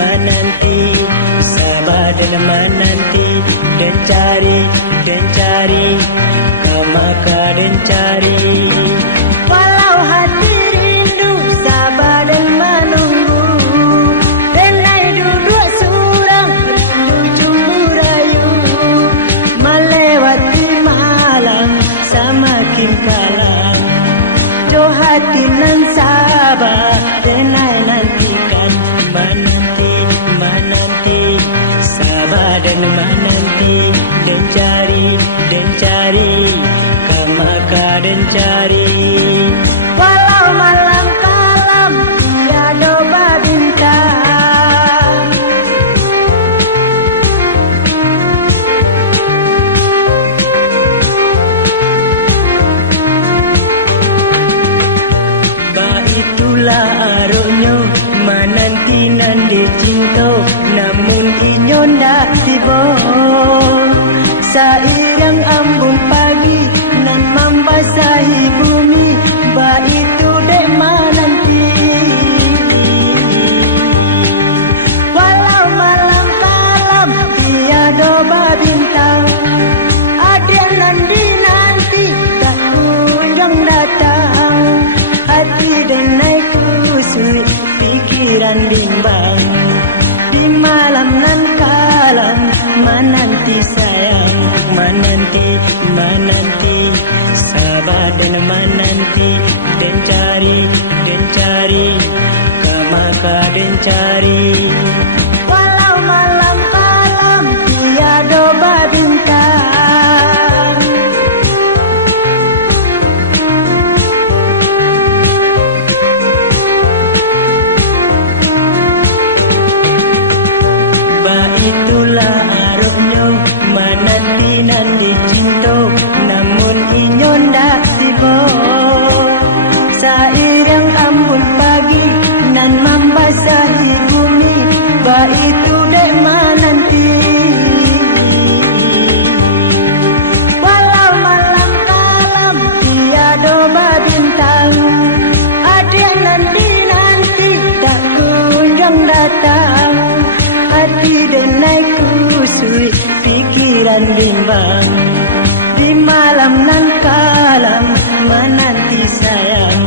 menanti, sabar dan menanti, dan cari, kau maka dan cari. Walau hati rindu, sabar dan menunggu, denai duduk surang, rindu cumbu rayu, melewati malam, semakin kalam, jo hati nan sabar, denai nantikan, menanti, sabar dan menanti, dan cari, kau maka dan cari. Walau malam kalam, tiada bintang, itulah aroknya menanti nan dicinta, namun inyo ndak tiba. Sairang ambun pagi nan membasahi bumi, itu dek menanti. Walau malam kalam tiada bintang, ada nan dinanti tak kunjung datang. Hati denai kusui, pikiran bimbang, di malam nan kalam, menanti sayang, menanti, sabar dan menanti, dan cari, kau maka dan cari. Walau malam kalam, tiada bintang, itulah aroknya menanti nan dicinta, namun inyo ndak tiba. Sairang ambun pagi nan membasahi bumi, itu dek menanti. Walau malam kalam tiada bintang, ada nan dinanti tak kunjung datang. Hati denai kusui, pikiran bimbang, di malam nan kalam, menanti sayang,